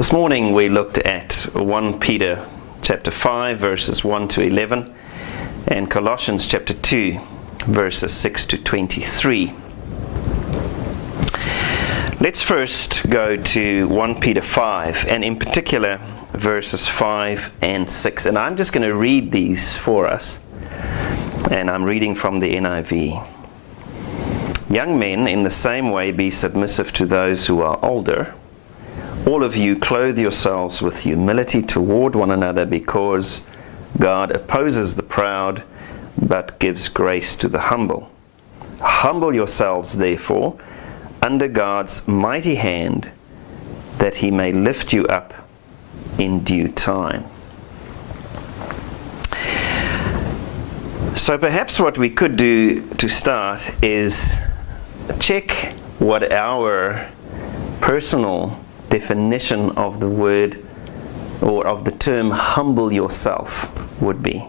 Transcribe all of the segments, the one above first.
This morning we looked at 1 Peter chapter 5 verses 1 to 11 and Colossians chapter 2 verses 6 to 23. Let's first go to 1 Peter 5 and in particular verses 5 and 6. And I'm just going to read these for us. And I'm reading from the NIV. Young men, in the same way, be submissive to those who are older. All of you clothe yourselves with humility toward one another, because God opposes the proud, but gives grace to the humble. Humble yourselves, therefore, under God's mighty hand, that he may lift you up in due time. So perhaps what we could do to start is check what our personal definition of the word or of the term humble yourself would be.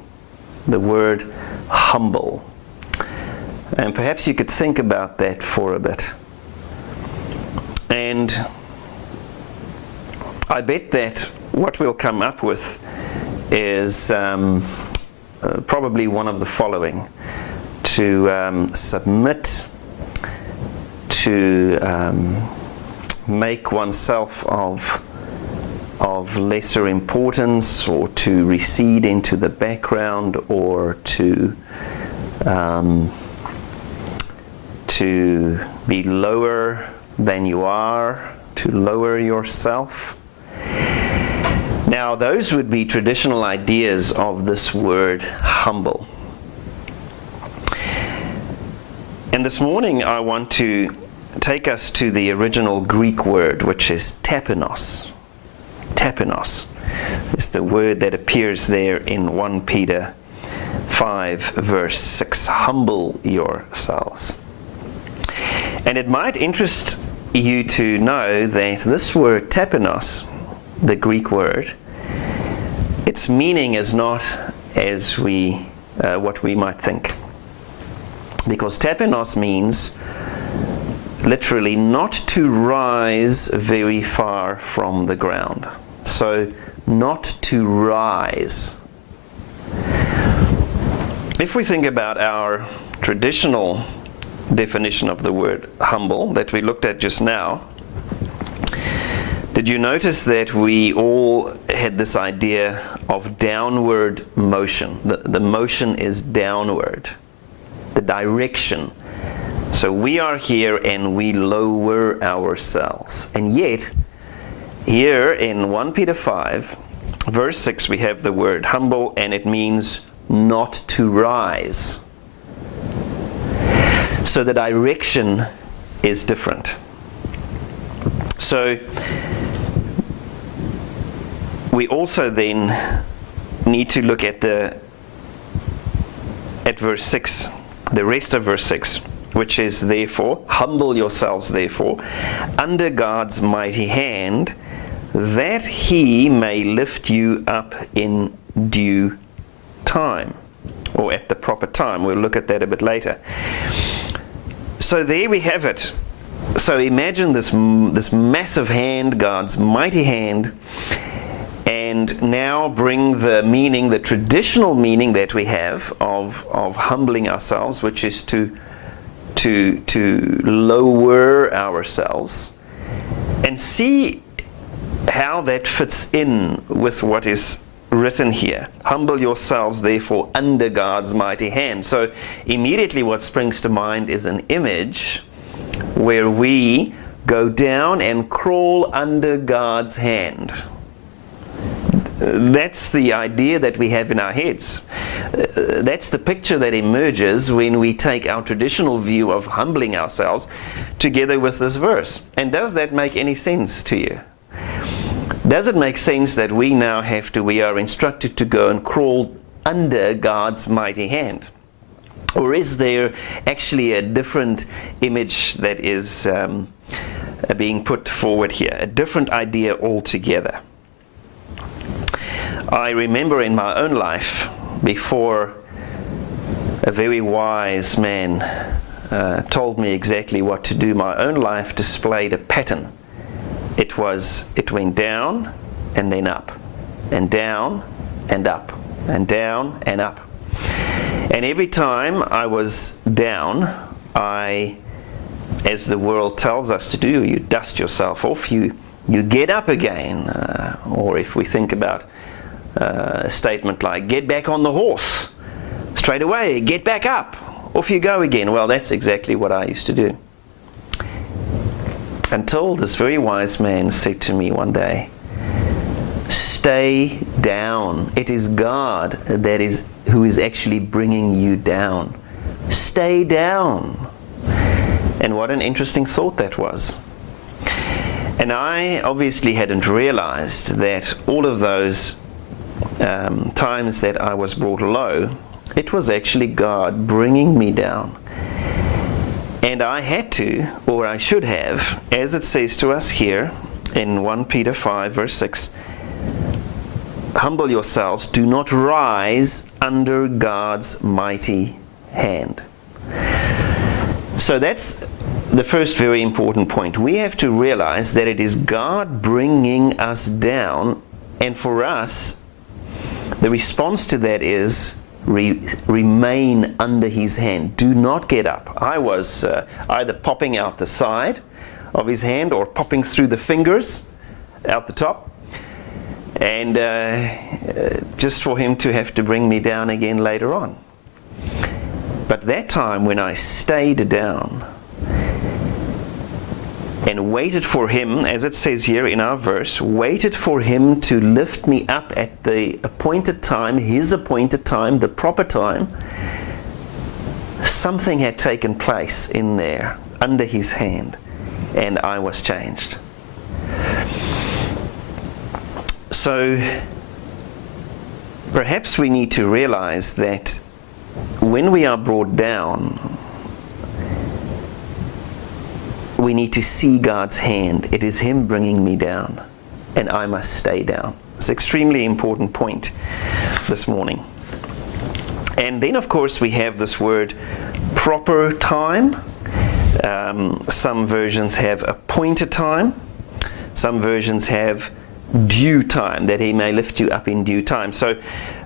The word humble. And perhaps you could think about that for a bit. And I bet that what we'll come up with is probably one of the following: to submit, to make oneself of lesser importance, or to recede into the background, or to be lower than you are, to lower yourself. Now, those would be traditional ideas of this word humble. And this morning I want to take us to the original Greek word, which is tapenos. Tapenos is the word that appears there in 1 Peter 5 verse 6. Humble yourselves. And it might interest you to know that this word tapenos, the Greek word, its meaning is not as what we might think. Because tapenos means literally not to rise very far from the ground. So, not to rise. If we think about our traditional definition of the word humble that we looked at just now, did you notice that we all had this idea of downward motion? The motion is downward. The direction. So we are here and we lower ourselves. And yet, here in 1 Peter 5, verse 6, we have the word humble, and it means not to rise. So the direction is different. So we also then need to look at verse 6, the rest of verse 6, which is therefore, humble yourselves therefore, under God's mighty hand, that he may lift you up in due time, or at the proper time. We'll look at that a bit later. So there we have it. So imagine this massive hand, God's mighty hand, and now bring the meaning, the traditional meaning that we have of humbling ourselves, which is to lower ourselves, and see how that fits in with what is written here. Humble yourselves therefore under God's mighty hand. So immediately what springs to mind is an image where we go down and crawl under God's hand. That's the idea that we have in our heads. That's the picture that emerges when we take our traditional view of humbling ourselves together with this verse. And does that make any sense to you? Does it make sense that we are instructed to go and crawl under God's mighty hand? Or is there actually a different image that is being put forward here? A different idea altogether? I remember in my own life, before a very wise man told me exactly what to do, my own life displayed a pattern. It it went down and then up, and down and up, and down and up. And every time I was down, as the world tells us to do, you dust yourself off, you get up again. Or if we think about a statement like, get back on the horse, straight away, get back up, off you go again. Well, that's exactly what I used to do. Until this very wise man said to me one day, stay down. It is God who is actually bringing you down. Stay down. And what an interesting thought that was. And I obviously hadn't realized that all of those times that I was brought low, it was actually God bringing me down. And I had to, or I should have, as it says to us here in 1 Peter 5 verse 6, humble yourselves, do not rise under God's mighty hand. So that's the first very important point. We have to realize that it is God bringing us down, and for us, the response to that is remain under His hand. Do not get up. I was either popping out the side of His hand or popping through the fingers out the top, and just for Him to have to bring me down again later on. But that time when I stayed down and waited for Him, as it says here in our verse, waited for Him to lift me up at the appointed time, His appointed time, the proper time, something had taken place in there under His hand, and I was changed. So perhaps we need to realize that when we are brought down, we need to see God's hand. It is Him bringing me down, and I must stay down. It's an extremely important point this morning. And then, of course, we have this word proper time. Some versions have appointed time. Some versions have due time, that He may lift you up in due time. So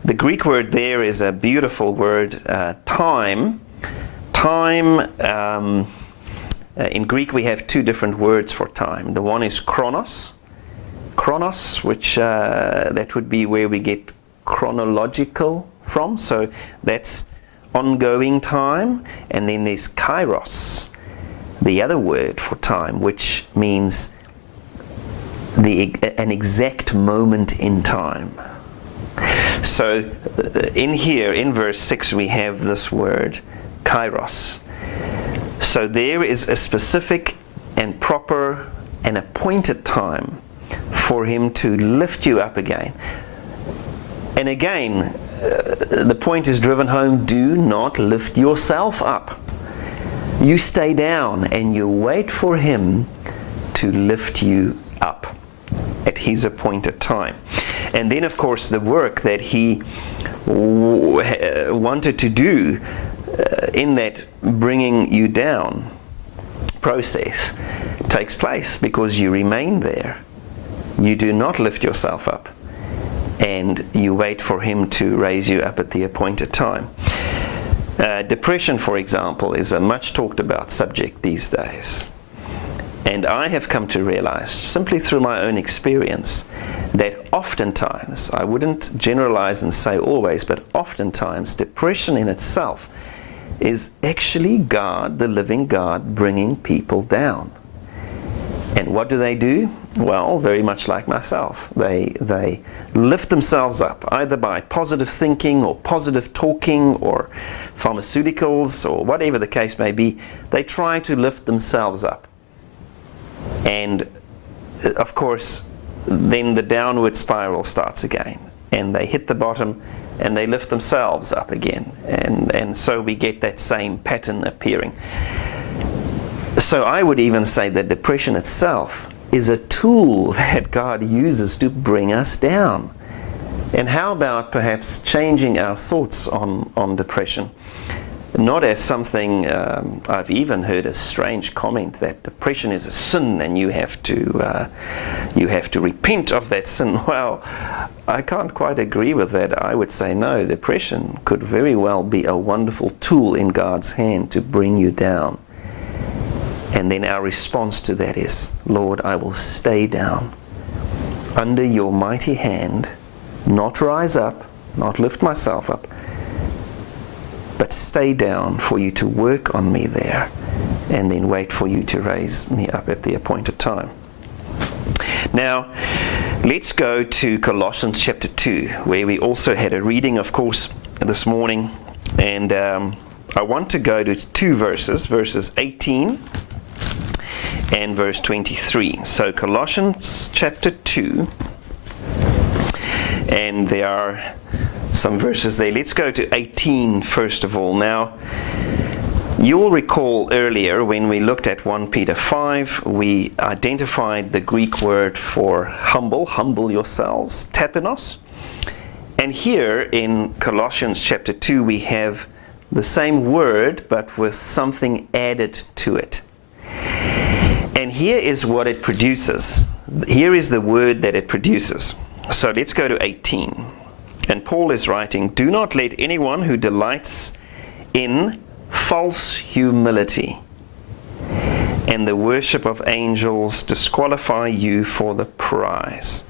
the Greek word there is a beautiful word, time. Time, in Greek we have two different words for time. The one is chronos, which that would be where we get chronological from, so that's ongoing time. And then there's kairos, the other word for time, which means an exact moment in time. So in here, in verse 6, we have this word kairos. So there is a specific and proper and appointed time for Him to lift you up again. And again, the point is driven home, do not lift yourself up. You stay down and you wait for Him to lift you up at His appointed time. And then, of course, the work that He wanted to do in that bringing you down process takes place, because you remain there. You do not lift yourself up, and you wait for Him to raise you up at the appointed time. Depression, for example, is a much talked about subject these days. And I have come to realize, simply through my own experience, that oftentimes, I wouldn't generalize and say always, but oftentimes depression in itself is actually God, the living God, bringing people down. And what do? Well, very much like myself. They lift themselves up, either by positive thinking or positive talking or pharmaceuticals or whatever the case may be. They try to lift themselves up. And of course, then the downward spiral starts again, and they hit the bottom and they lift themselves up again, and so we get that same pattern appearing. So I would even say that depression itself is a tool that God uses to bring us down. And how about perhaps changing our thoughts on depression? Not as something, I've even heard a strange comment that depression is a sin and you have to you have to repent of that sin. Well, I can't quite agree with that. I would say no, depression could very well be a wonderful tool in God's hand to bring you down. And then our response to that is, Lord, I will stay down under your mighty hand, not rise up, not lift myself up, but stay down for you to work on me there, and then wait for you to raise me up at the appointed time. Now, let's go to Colossians chapter 2, where we also had a reading, of course, this morning. And I want to go to two verses 18 and verse 23. So Colossians chapter 2, and there are some verses there. Let's go to 18 first of all. Now, you'll recall earlier when we looked at 1 Peter 5, we identified the Greek word for humble yourselves, tapenos. And here in Colossians chapter 2 we have the same word but with something added to it. And here is what it produces. Here is the word that it produces. So let's go to 18. And Paul is writing, "Do not let anyone who delights in false humility and the worship of angels disqualify you for the prize.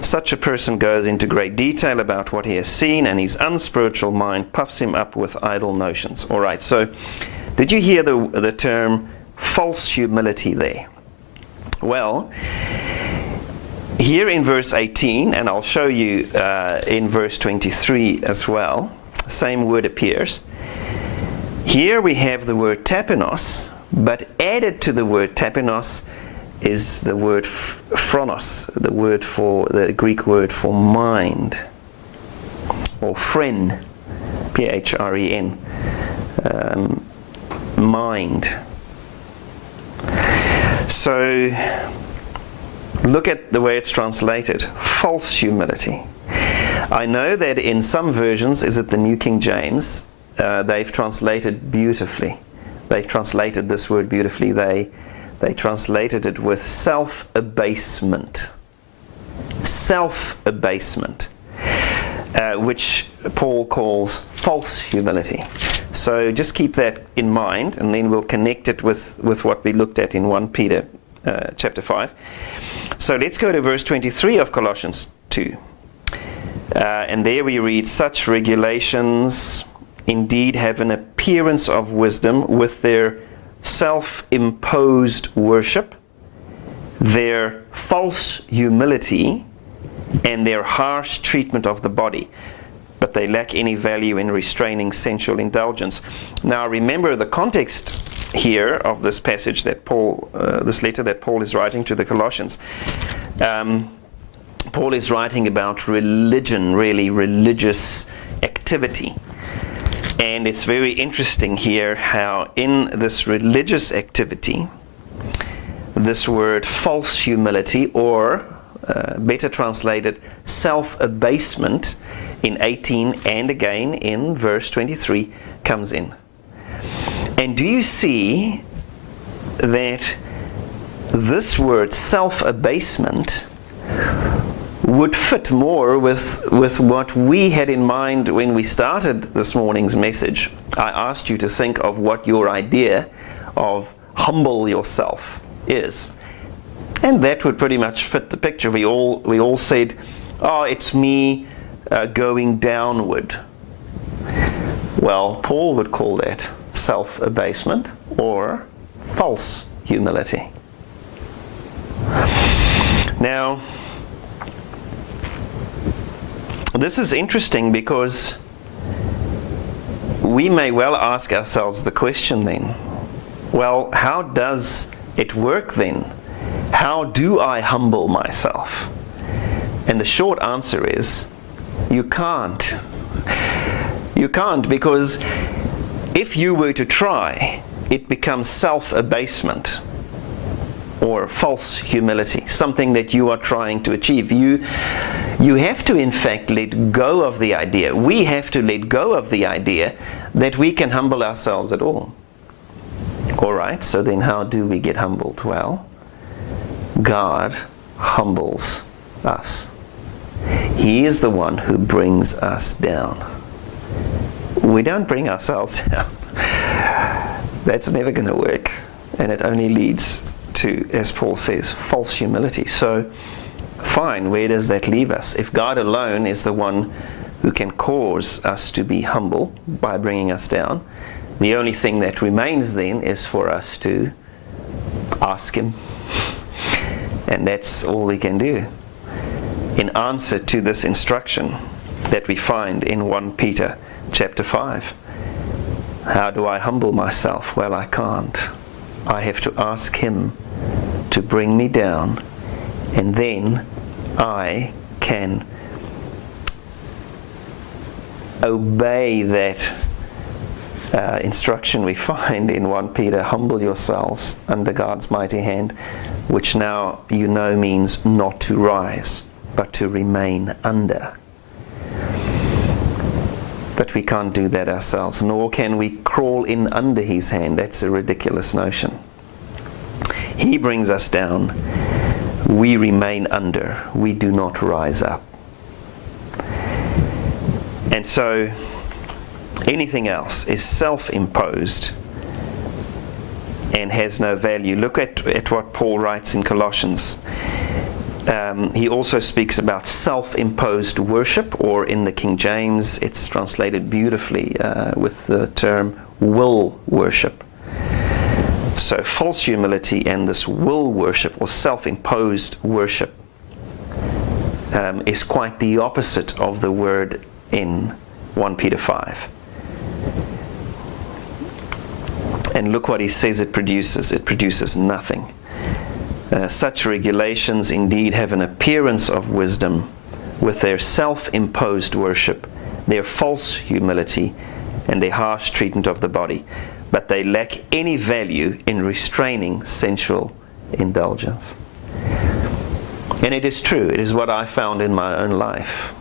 Such a person goes into great detail about what he has seen, and his unspiritual mind puffs him up with idle notions." All right, so did you hear the term false humility there? Well, here in verse 18, and I'll show you in verse 23 as well, same word appears. Here we have the word tapenos, but added to the word tapenos is the word phronos, the Greek word for mind, or phren, P-H-R-E-N, mind. So look at the way it's translated, false humility. I know that in some versions, is it the New King James, they've translated beautifully. They've translated this word beautifully. They translated it with self-abasement. Self-abasement, which Paul calls false humility. So just keep that in mind, and then we'll connect it with what we looked at in 1 Peter chapter 5. So let's go to verse 23 of Colossians 2. And there we read, "Such regulations indeed have an appearance of wisdom with their self-imposed worship, their false humility, and their harsh treatment of the body, but they lack any value in restraining sensual indulgence." Now remember the context here of this passage that this letter that Paul is writing to the Colossians. Paul is writing about religion, really religious activity. And it's very interesting here how in this religious activity, this word false humility, or better translated self-abasement, in 18 and again in verse 23 comes in. And do you see that this word self-abasement would fit more with what we had in mind when we started this morning's message? I asked you to think of what your idea of humble yourself is. And that would pretty much fit the picture. We all said, oh, it's me going downward. Well, Paul would call that self-abasement or false humility. Now, this is interesting because we may well ask ourselves the question then, well, how does it work then? How do I humble myself? And the short answer is, you can't. You can't, because if you were to try, it becomes self-abasement or false humility, something that you are trying to achieve. You have to, in fact, let go of the idea. We have to let go of the idea that we can humble ourselves at all. All right, so then how do we get humbled? Well, God humbles us. He is the one who brings us down. We don't bring ourselves down. That's never going to work. And it only leads to, as Paul says, false humility. So, fine, where does that leave us? If God alone is the one who can cause us to be humble by bringing us down, the only thing that remains then is for us to ask Him. And that's all we can do. In answer to this instruction that we find in 1 Peter chapter 5. How do I humble myself? Well, I can't. I have to ask Him to bring me down, and then I can obey that instruction we find in 1 Peter, humble yourselves under God's mighty hand, which now you know means not to rise, but to remain under. But we can't do that ourselves, nor can we crawl in under His hand. That's a ridiculous notion. He brings us down. We remain under. We do not rise up. And so, anything else is self-imposed and has no value. Look at what Paul writes in Colossians. He also speaks about self-imposed worship, or in the King James it's translated beautifully with the term will worship. So false humility and this will worship, or self-imposed worship, is quite the opposite of the word in 1 Peter 5. And look what he says it produces. It produces nothing. Such regulations indeed have an appearance of wisdom with their self-imposed worship, their false humility, and their harsh treatment of the body, but they lack any value in restraining sensual indulgence. And it is true. It is what I found in my own life.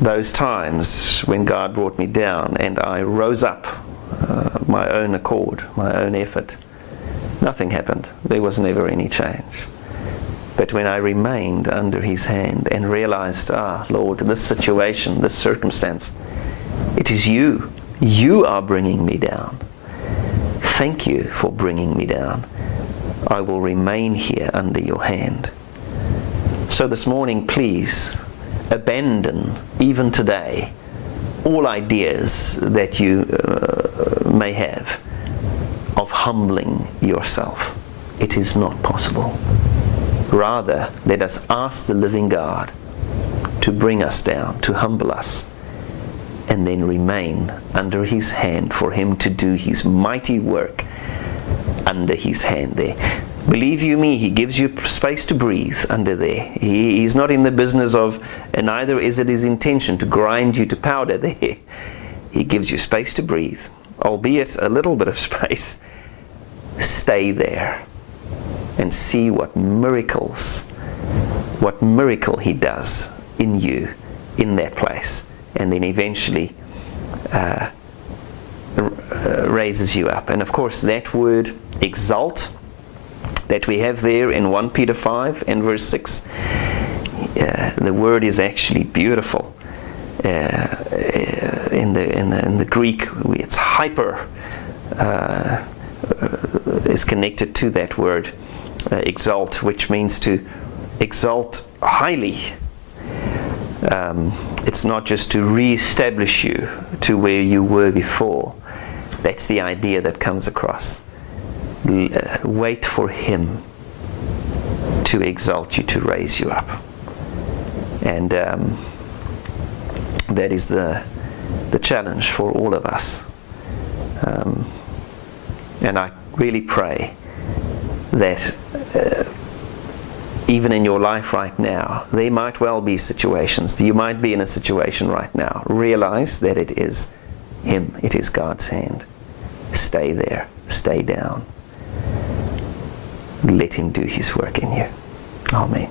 Those times when God brought me down and I rose up, my own accord, my own effort, nothing happened. There was never any change. But when I remained under His hand and realized, Lord, this situation, this circumstance, it is You. You are bringing me down. Thank You for bringing me down. I will remain here under Your hand. So this morning, please, abandon, even today, all ideas that you may have of humbling yourself. It is not possible. Rather, let us ask the living God to bring us down, to humble us, and then remain under His hand for Him to do His mighty work under His hand there. Believe you me, He gives you space to breathe under there. He's not in the business of, and neither is it His intention to grind you to powder there. He gives you space to breathe, albeit a little bit of space. Stay there and see what miracle He does in you, in that place, and then eventually raises you up. And of course, that word exalt that we have there in 1 Peter 5 and verse 6, the word is actually beautiful. In the Greek, it's hyper, is connected to that word exalt, which means to exalt highly. It's not just to re-establish you to where you were before. That's the idea that comes across. Wait for Him to exalt you, to raise you up. And that is the challenge for all of us. And I really pray that even in your life right now, there might well be situations, you might be in a situation right now. Realize that it is Him, it is God's hand. Stay there, stay down. Let Him do His work in you. Amen.